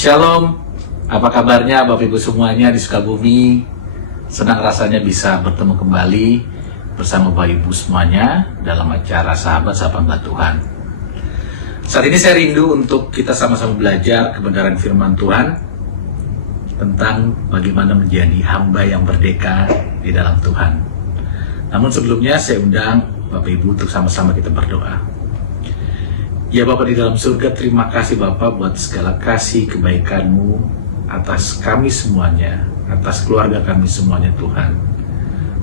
Shalom, apa kabarnya Bapak Ibu semuanya di Sukabumi? Senang rasanya bisa bertemu kembali bersama Bapak Ibu semuanya dalam acara Sahabat-Sahabat Hamba Tuhan. Saat ini saya rindu untuk kita sama-sama belajar kebenaran firman Tuhan tentang bagaimana menjadi hamba yang merdeka di dalam Tuhan. Namun sebelumnya saya undang Bapak Ibu untuk sama-sama kita berdoa. Ya Bapa di dalam surga, terima kasih Bapa buat segala kasih kebaikan-Mu atas kami semuanya, atas keluarga kami semuanya Tuhan.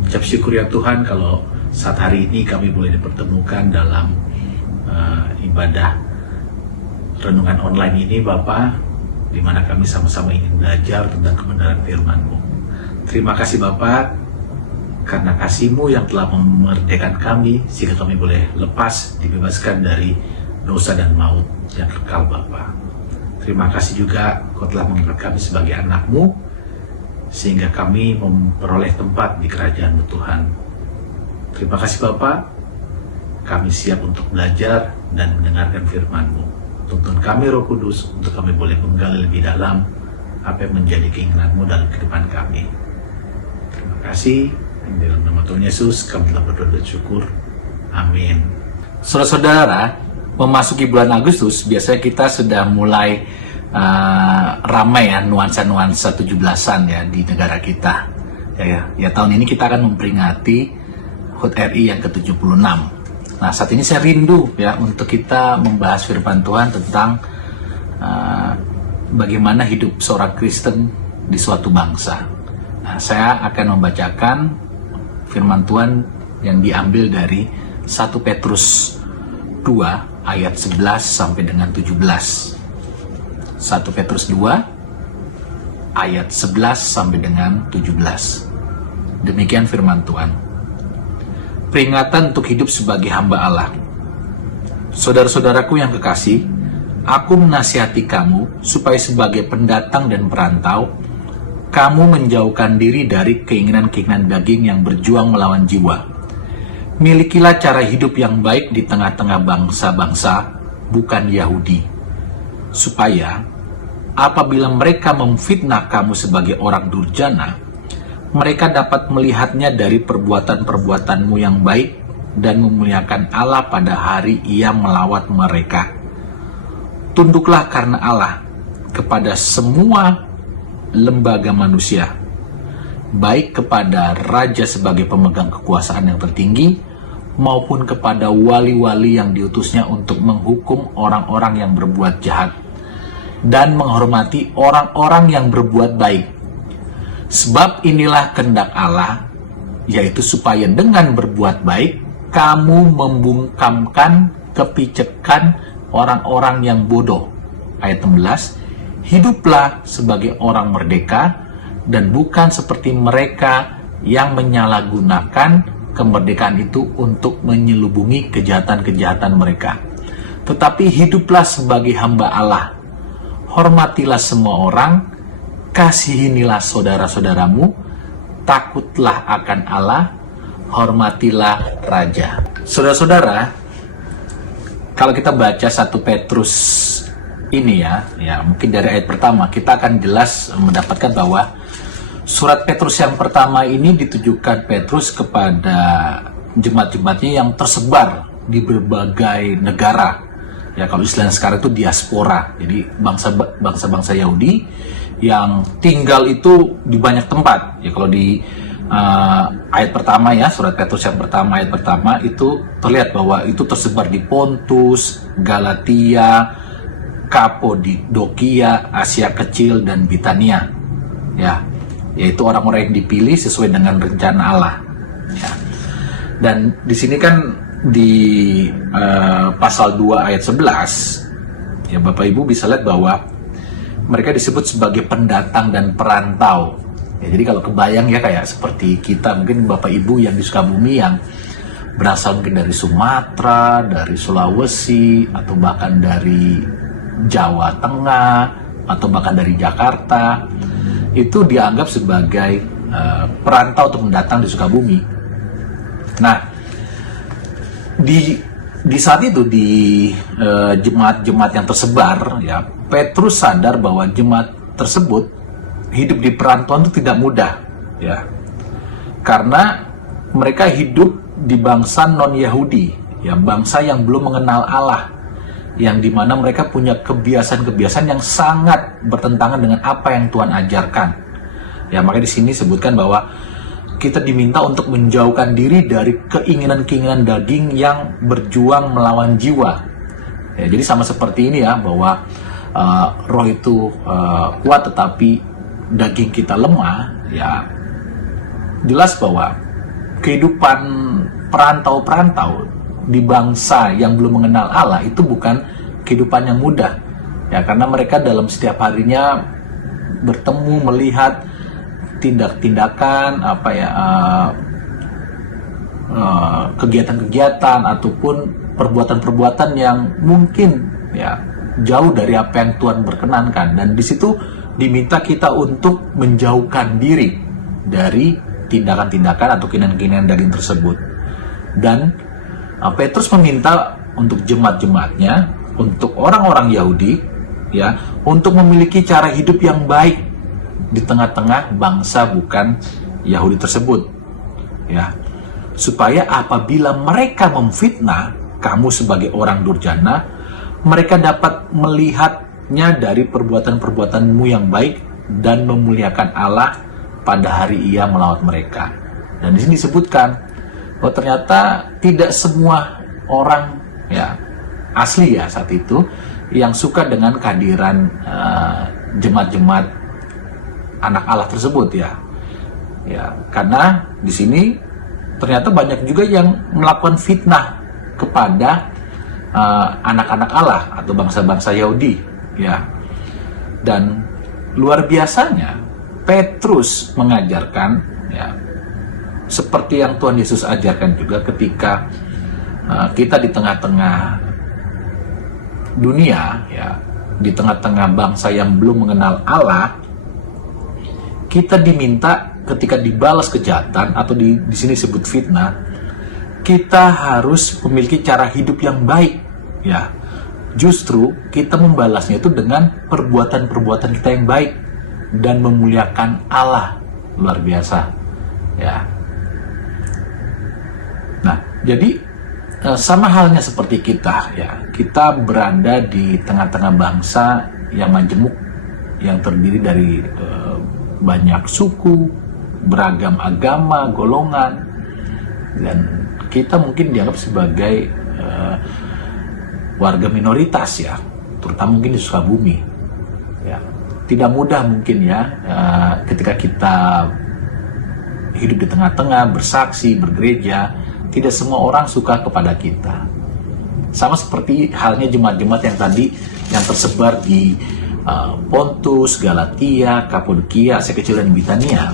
Ucap syukur ya Tuhan kalau saat hari ini kami boleh dipertemukan dalam ibadah renungan online ini Bapa, di mana kami sama-sama ingin belajar tentang kebenaran firman-Mu. Terima kasih Bapa, karena kasih-Mu yang telah memerdekakan kami, sehingga kami boleh lepas, dibebaskan dari dosa dan maut yang kekal Bapa. Terima kasih juga Kau telah menganggap kami sebagai anak-Mu, sehingga kami memperoleh tempat di kerajaan-Mu Tuhan. Terima kasih Bapa, kami siap untuk belajar dan mendengarkan firman-Mu. Tuntun kami Roh Kudus untuk kami boleh menggali lebih dalam apa yang menjadi keinginan-Mu dalam kehidupan kami. Terima kasih. Dalam nama Tuhan Yesus kami telah berdoa dan syukur. Amin. Saudara-saudara, memasuki bulan Agustus, biasanya kita sudah mulai ramai ya nuansa-nuansa 17-an ya di negara kita. Ya, tahun ini kita akan memperingati HUT RI yang ke-76. Nah, saat ini saya rindu ya untuk kita membahas firman Tuhan tentang bagaimana hidup seorang Kristen di suatu bangsa. Nah, saya akan membacakan firman Tuhan yang diambil dari 1 Petrus 2 ayat 11 sampai dengan 17. 1 Petrus 2 ayat 11 sampai dengan 17. Demikian firman Tuhan. Peringatan untuk hidup sebagai hamba Allah. Saudara-saudaraku yang kekasih, aku menasihati kamu supaya sebagai pendatang dan perantau, kamu menjauhkan diri dari keinginan-keinginan daging yang berjuang melawan jiwa. Milikilah cara hidup yang baik di tengah-tengah bangsa-bangsa, bukan Yahudi, supaya apabila mereka memfitnah kamu sebagai orang durjana, mereka dapat melihatnya dari perbuatan-perbuatanmu yang baik dan memuliakan Allah pada hari Ia melawat mereka. Tunduklah karena Allah kepada semua lembaga manusia, baik kepada raja sebagai pemegang kekuasaan yang tertinggi, maupun kepada wali-wali yang diutusnya untuk menghukum orang-orang yang berbuat jahat, dan menghormati orang-orang yang berbuat baik. Sebab inilah kehendak Allah, yaitu supaya dengan berbuat baik, kamu membungkamkan kepicekan orang-orang yang bodoh. Ayat 16, hiduplah sebagai orang merdeka, dan bukan seperti mereka yang menyalahgunakan kemerdekaan itu untuk menyelubungi kejahatan-kejahatan mereka. Tetapi hiduplah sebagai hamba Allah. Hormatilah semua orang, kasihinilah saudara-saudaramu, takutlah akan Allah, hormatilah raja. Saudara-saudara, kalau kita baca 1 Petrus ini ya mungkin dari ayat pertama kita akan jelas mendapatkan bahwa surat Petrus yang pertama ini ditujukan Petrus kepada jemaat-jemaatnya yang tersebar di berbagai negara. Ya, kalau istilah sekarang itu diaspora. Jadi bangsa-bangsa Yahudi yang tinggal itu di banyak tempat. Ya, kalau di ayat pertama ya, surat Petrus yang pertama ayat pertama itu terlihat bahwa itu tersebar di Pontus, Galatia, Kapodokia, Asia Kecil dan Bitania. Ya, yaitu orang-orang yang dipilih sesuai dengan rencana Allah. Ya. Dan di sini kan di pasal 2 ayat 11, ya Bapak Ibu bisa lihat bahwa mereka disebut sebagai pendatang dan perantau. Ya, jadi kalau kebayang ya kayak seperti kita mungkin Bapak Ibu yang di Sukabumi yang berasal mungkin dari Sumatera, dari Sulawesi, atau bahkan dari Jawa Tengah, atau bahkan dari Jakarta, itu dianggap sebagai perantau atau pendatang di Sukabumi. Nah, di saat itu di jemaat-jemaat yang tersebar ya Petrus sadar bahwa jemaat tersebut hidup di perantauan itu tidak mudah, ya, karena mereka hidup di bangsa non-Yahudi, ya, bangsa yang belum mengenal Allah, yang dimana mereka punya kebiasaan-kebiasaan yang sangat bertentangan dengan apa yang Tuhan ajarkan. Ya, makanya di sini sebutkan bahwa kita diminta untuk menjauhkan diri dari keinginan-keinginan daging yang berjuang melawan jiwa. Ya, jadi sama seperti ini ya, bahwa roh itu kuat tetapi daging kita lemah. Ya, jelas bahwa kehidupan perantau-perantau di bangsa yang belum mengenal Allah itu bukan kehidupan yang mudah. Ya, karena mereka dalam setiap harinya bertemu, melihat tindak-tindakan kegiatan-kegiatan ataupun perbuatan-perbuatan yang mungkin ya jauh dari apa yang Tuhan berkenankan, dan di situ diminta kita untuk menjauhkan diri dari tindakan-tindakan atau keinginan-keinginan daging tersebut. Dan Petrus meminta untuk jemaat-jemaatnya, untuk orang-orang Yahudi, ya, untuk memiliki cara hidup yang baik di tengah-tengah bangsa bukan Yahudi tersebut, ya, supaya apabila mereka memfitnah kamu sebagai orang durjana, mereka dapat melihatnya dari perbuatan-perbuatanmu yang baik dan memuliakan Allah pada hari Ia melawat mereka. Dan di sini disebutkan bahwa ternyata tidak semua orang ya asli ya saat itu yang suka dengan kehadiran jemaat-jemaat anak Allah tersebut, ya. Ya, karena di sini ternyata banyak juga yang melakukan fitnah kepada anak-anak Allah atau bangsa-bangsa Yahudi, ya. Dan luar biasanya Petrus mengajarkan, ya, seperti yang Tuhan Yesus ajarkan juga ketika kita di tengah-tengah dunia, ya, di tengah-tengah bangsa yang belum mengenal Allah, kita diminta ketika dibalas kejahatan atau di sini disebut fitnah, kita harus memiliki cara hidup yang baik, ya. Justru kita membalasnya itu dengan perbuatan-perbuatan kita yang baik dan memuliakan Allah. Luar biasa, ya. Nah, jadi sama halnya seperti kita, ya. Kita berada di tengah-tengah bangsa yang majemuk, yang terdiri dari banyak suku, beragam agama, golongan, dan kita mungkin dianggap sebagai warga minoritas, ya, terutama mungkin di Sukabumi, ya. Tidak mudah mungkin ya ketika kita hidup di tengah-tengah, bersaksi, bergereja, tidak semua orang suka kepada kita. Sama seperti halnya jemaat-jemaat yang tadi yang tersebar di Pontus, Galatia, Kapadokia, Asia Kecil, dan Bitania,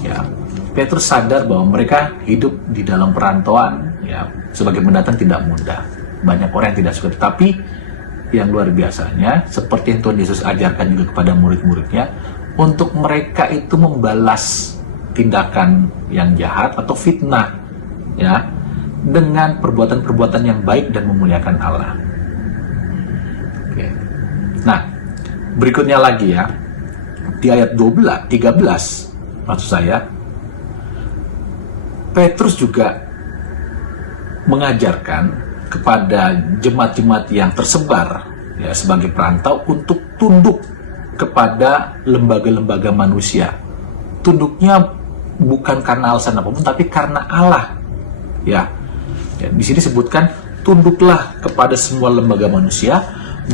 ya. Petrus sadar bahwa mereka hidup di dalam perantauan, ya, sebagai pendatang tidak mudah. Banyak orang yang tidak suka, tetapi yang luar biasanya seperti yang Tuhan Yesus ajarkan juga kepada murid-muridnya, untuk mereka itu membalas tindakan yang jahat atau fitnah, ya, dengan perbuatan-perbuatan yang baik dan memuliakan Allah. Oke. Nah, berikutnya lagi ya, di ayat 13 maksud saya, Petrus juga mengajarkan kepada jemaat-jemaat yang tersebar, ya, sebagai perantau untuk tunduk kepada lembaga-lembaga manusia. Tunduknya bukan karena alasan apapun, tapi karena Allah, ya. Ya, di sini disebutkan tunduklah kepada semua lembaga manusia,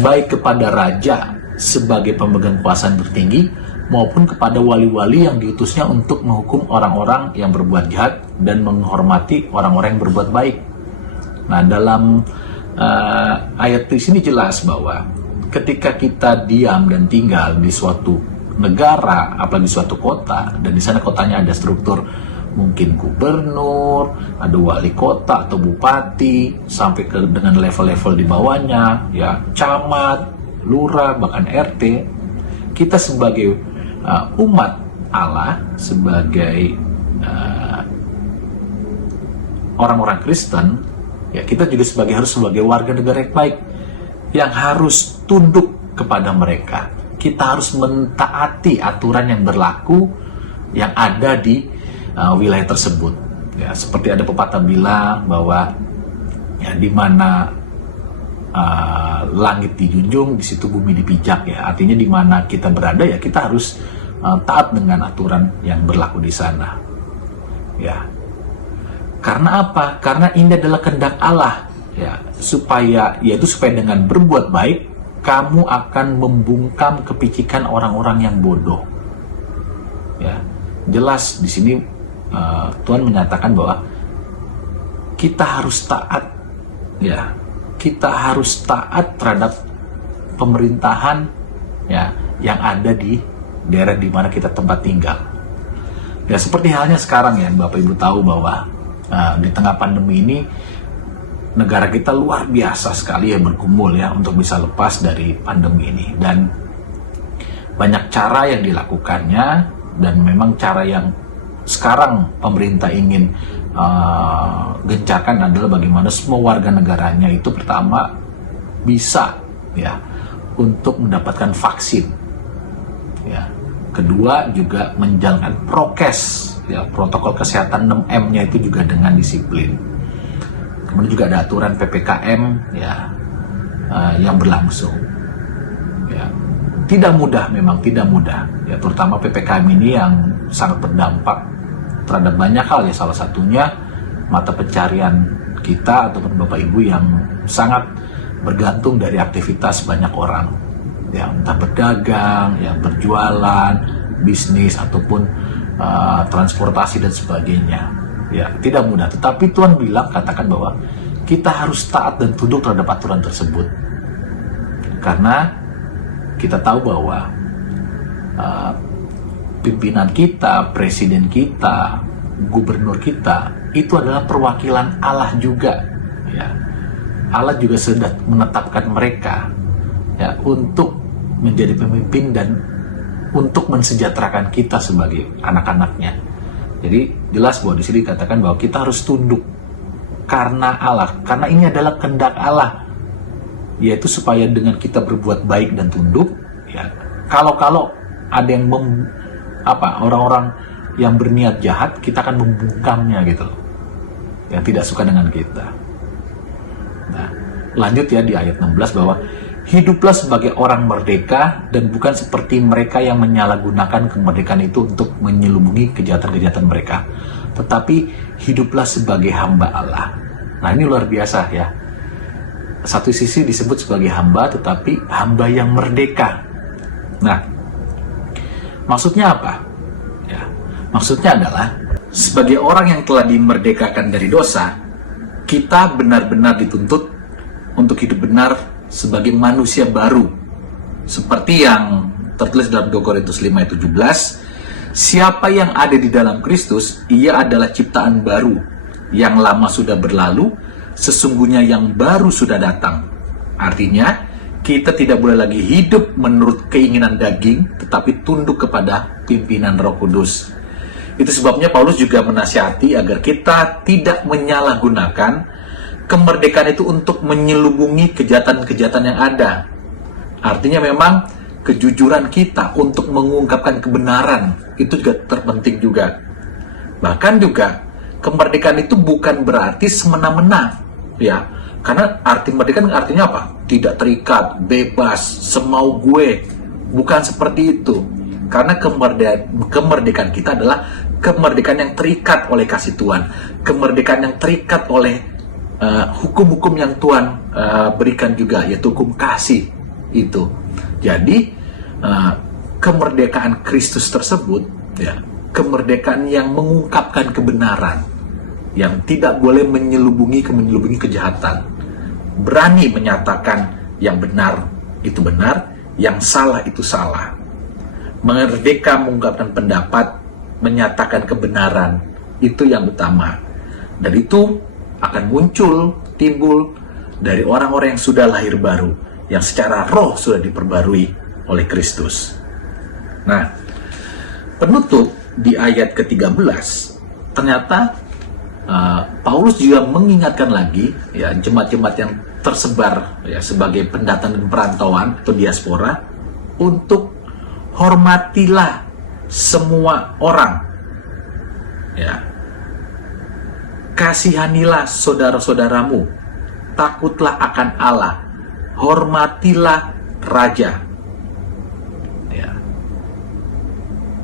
baik kepada raja sebagai pemegang kekuasaan tertinggi maupun kepada wali-wali yang diutusnya untuk menghukum orang-orang yang berbuat jahat dan menghormati orang-orang yang berbuat baik. Nah, dalam ayat di sini jelas bahwa ketika kita diam dan tinggal di suatu negara, apalagi suatu kota, dan di sana kotanya ada struktur mungkin gubernur, ada wali kota atau bupati, sampai ke dengan level-level di bawahnya, ya, camat, lurah, bahkan RT, kita sebagai umat Allah, sebagai orang-orang Kristen, ya, kita juga harus sebagai warga negara yang baik, yang harus tunduk kepada mereka. Kita harus mentaati aturan yang berlaku yang ada di wilayah tersebut. Ya, seperti ada pepatah bilang bahwa ya, di mana langit dijunjung, di situ bumi dipijak. Ya, artinya di mana kita berada ya kita harus taat dengan aturan yang berlaku di sana. Ya, karena apa? Karena ini adalah kehendak Allah. Ya, supaya dengan berbuat baik kamu akan membungkam kepicikan orang-orang yang bodoh. Ya, jelas di sini Tuhan menyatakan bahwa kita harus taat, ya, kita harus taat terhadap pemerintahan ya yang ada di daerah di mana kita tempat tinggal. Ya, seperti halnya sekarang ya, Bapak Ibu tahu bahwa di tengah pandemi ini negara kita luar biasa sekali ya bergumul ya untuk bisa lepas dari pandemi ini, dan banyak cara yang dilakukannya, dan memang cara yang sekarang pemerintah ingin gencarkan adalah bagaimana semua warga negaranya itu pertama bisa ya untuk mendapatkan vaksin ya, kedua juga menjalankan prokes ya, protokol kesehatan 6M-nya itu juga dengan disiplin. Kemudian juga ada aturan PPKM ya yang berlangsung. Ya, tidak mudah, memang tidak mudah. Ya, terutama PPKM ini yang sangat berdampak terhadap banyak hal ya. Salah satunya mata pencarian kita ataupun Bapak Ibu yang sangat bergantung dari aktivitas banyak orang. Ya, entah berdagang, ya berjualan, bisnis ataupun transportasi dan sebagainya. Ya, tidak mudah, tetapi Tuhan bilang, katakan bahwa kita harus taat dan tunduk terhadap aturan tersebut. Karena kita tahu bahwa pimpinan kita, presiden kita, gubernur kita, itu adalah perwakilan Allah juga. Ya. Allah juga sudah menetapkan mereka ya, untuk menjadi pemimpin dan untuk mensejahterakan kita sebagai anak-anaknya. Jadi jelas bahwa di sini dikatakan bahwa kita harus tunduk karena Allah, karena ini adalah kehendak Allah, yaitu supaya dengan kita berbuat baik dan tunduk, ya, kalau ada yang orang-orang yang berniat jahat, kita akan membungkamnya gitu loh, yang tidak suka dengan kita. Nah, lanjut ya di ayat 16 bahwa hiduplah sebagai orang merdeka dan bukan seperti mereka yang menyalahgunakan kemerdekaan itu untuk menyelubungi kejahatan-kejahatan mereka, tetapi hiduplah sebagai hamba Allah. Nah, ini luar biasa ya. Satu sisi disebut sebagai hamba, tetapi hamba yang merdeka. Nah, maksudnya apa? Ya, maksudnya adalah sebagai orang yang telah dimerdekakan dari dosa, kita benar-benar dituntut untuk hidup benar sebagai manusia baru, seperti yang tertulis dalam 2 Korintus 5 ayat 17, siapa yang ada di dalam Kristus, ia adalah ciptaan baru, yang lama sudah berlalu, sesungguhnya yang baru sudah datang. Artinya, kita tidak boleh lagi hidup menurut keinginan daging, tetapi tunduk kepada pimpinan Roh Kudus. Itu sebabnya Paulus juga menasihati agar kita tidak menyalahgunakan kemerdekaan itu untuk menyelubungi kejahatan-kejahatan yang ada. Artinya memang kejujuran kita untuk mengungkapkan kebenaran itu juga terpenting juga. Bahkan juga kemerdekaan itu bukan berarti semena-mena, ya. Karena arti kemerdekaan artinya apa? Tidak terikat, bebas, semau gue. Bukan seperti itu. Karena kemerdekaan kita adalah kemerdekaan yang terikat oleh kasih Tuhan, kemerdekaan yang terikat oleh hukum-hukum yang Tuhan berikan juga, yaitu hukum kasih itu. Jadi kemerdekaan Kristus tersebut, ya, kemerdekaan yang mengungkapkan kebenaran, yang tidak boleh menyelubungi kejahatan, berani menyatakan yang benar itu benar, yang salah itu salah, merdeka mengungkapkan pendapat, menyatakan kebenaran, itu yang utama. Dan itu akan timbul dari orang-orang yang sudah lahir baru, yang secara roh sudah diperbarui oleh Kristus. Nah, penutup di ayat ke-13, ternyata Paulus juga mengingatkan lagi ya jemaat-jemaat yang tersebar ya sebagai pendatang dan perantauan atau diaspora, untuk hormatilah semua orang, ya, kasihanilah saudara-saudaramu, takutlah akan Allah, hormatilah raja, ya,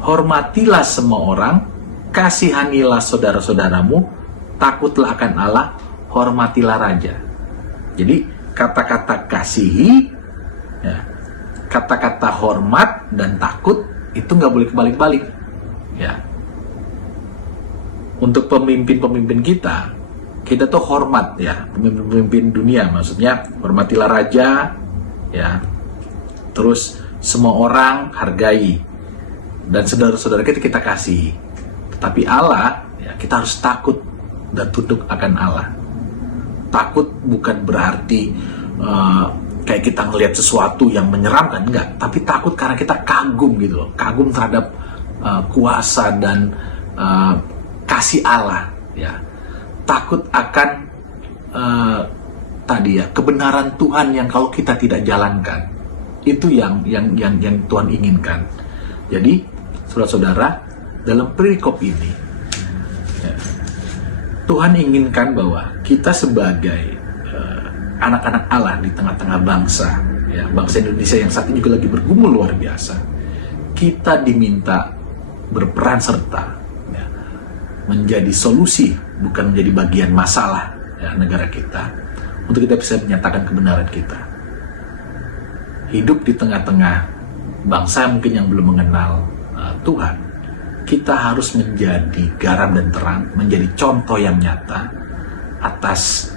hormatilah semua orang, kasihanilah saudara-saudaramu, takutlah akan Allah, hormatilah raja. Jadi kata-kata kasihi, ya, kata-kata hormat dan takut itu nggak boleh kebalik-balik, ya. Untuk pemimpin-pemimpin kita tuh hormat, ya, pemimpin dunia, maksudnya hormatilah raja, ya. Terus semua orang hargai, dan saudara-saudara kita kasih. Tapi Allah, ya, kita harus takut dan tunduk akan Allah. Takut bukan berarti kayak kita ngelihat sesuatu yang menyeramkan, enggak. Tapi takut karena kita kagum gitu loh, kagum terhadap kuasa dan kasih Allah, ya. Takut akan tadi ya, kebenaran Tuhan yang kalau kita tidak jalankan, itu yang Tuhan inginkan. Jadi saudara-saudara, dalam perikop ini, ya, Tuhan inginkan bahwa kita sebagai anak-anak Allah di tengah-tengah bangsa, ya, bangsa Indonesia yang saat ini juga lagi bergumul luar biasa, kita diminta berperan serta, ya, menjadi solusi, bukan menjadi bagian masalah, ya, negara kita, untuk kita bisa menyatakan kebenaran kita. Hidup di tengah-tengah bangsa mungkin yang belum mengenal Tuhan, kita harus menjadi garam dan terang, menjadi contoh yang nyata atas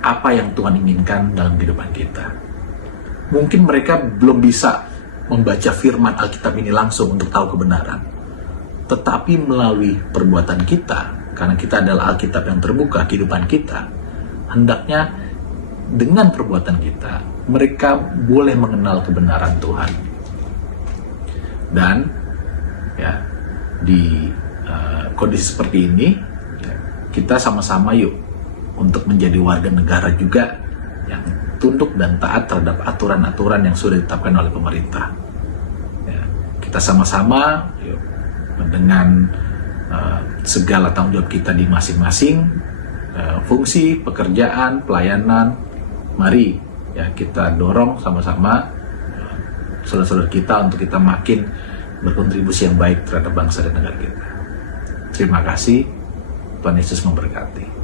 apa yang Tuhan inginkan dalam kehidupan kita. Mungkin mereka belum bisa membaca firman Alkitab ini langsung untuk tahu kebenaran, tetapi melalui perbuatan kita, karena kita adalah Alkitab yang terbuka kehidupan kita, hendaknya dengan perbuatan kita mereka boleh mengenal kebenaran Tuhan. Dan ya, di kondisi seperti ini, ya, kita sama-sama yuk untuk menjadi warga negara juga yang tunduk dan taat terhadap aturan-aturan yang sudah ditetapkan oleh pemerintah. Ya, kita sama-sama yuk, dengan segala tanggung jawab kita di masing-masing fungsi, pekerjaan, pelayanan, mari, ya, kita dorong sama-sama saudara-saudara kita untuk kita makin berkontribusi yang baik terhadap bangsa dan negara kita. Terima kasih. Tuhan Yesus memberkati.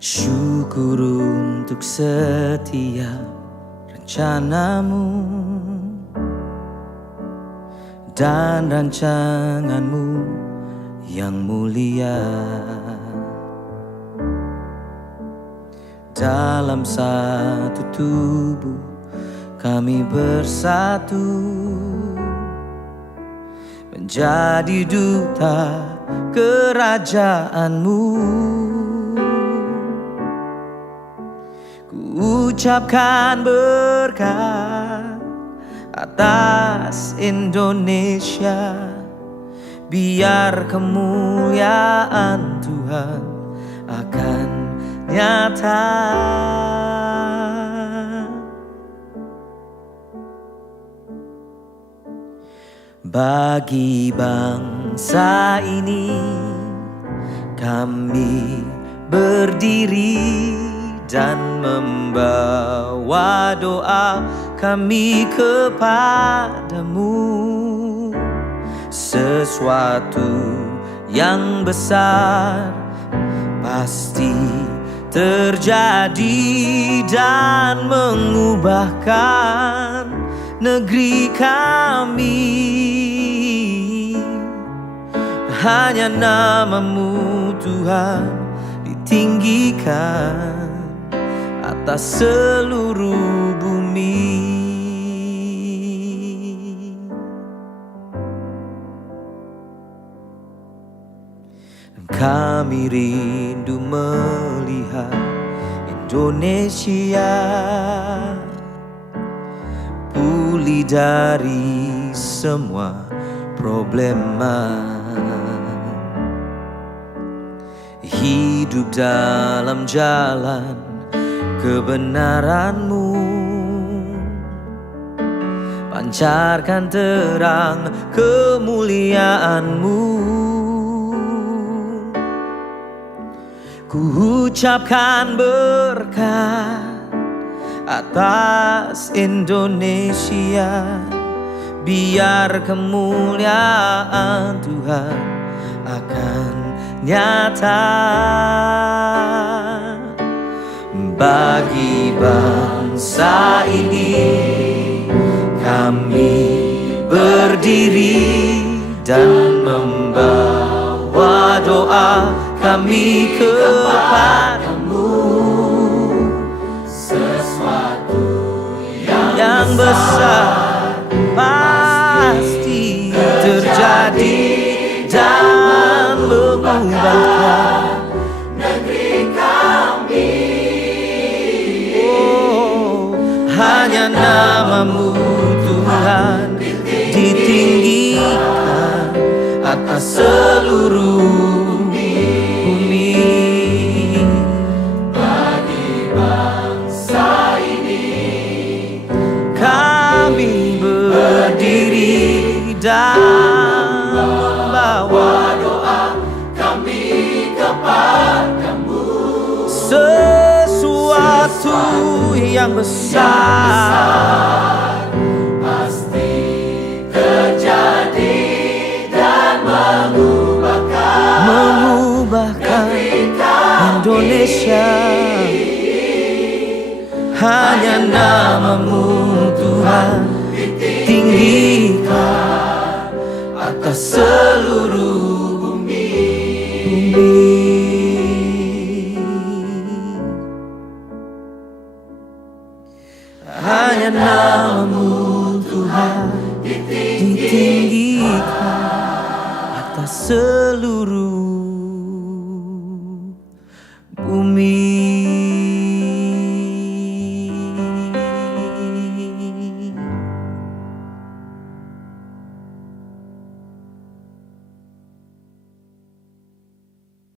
Syukur untuk setiap rencanamu dan rancanganmu yang mulia. Dalam satu tubuh kami bersatu, menjadi duta kerajaanmu. Ucapkan berkat atas Indonesia, biar kemuliaan Tuhan akan nyata. Bagi bangsa ini kami berdiri dan membawa doa kami kepadamu. Sesuatu yang besar pasti terjadi dan mengubahkan negeri kami. Hanya nama-Mu Tuhan ditinggikan atas seluruh bumi. Kami rindu melihat Indonesia pulih dari semua problema, hidup dalam jalan kebenaran-Mu, pancarkan terang kemuliaan-Mu. Ku ucapkan berkat atas Indonesia, biar kemuliaan Tuhan akan nyata bagi bangsa ini. Kami berdiri dan membawa doa kami kepadamu, sesuatu yang besar pasti terjadi dan mengubahkan negeri kami. Oh, hanya nama-Mu Tuhan ditinggikan atas seluruh dan membawa doa kami kepadamu, sesuatu yang besar pasti terjadi dan mengubahkan Indonesia. Hanya nama-Mu Tuhan tinggikan atas seluruh bumi. Hanya nama-Mu Tuhan ditinggikan atas seluruh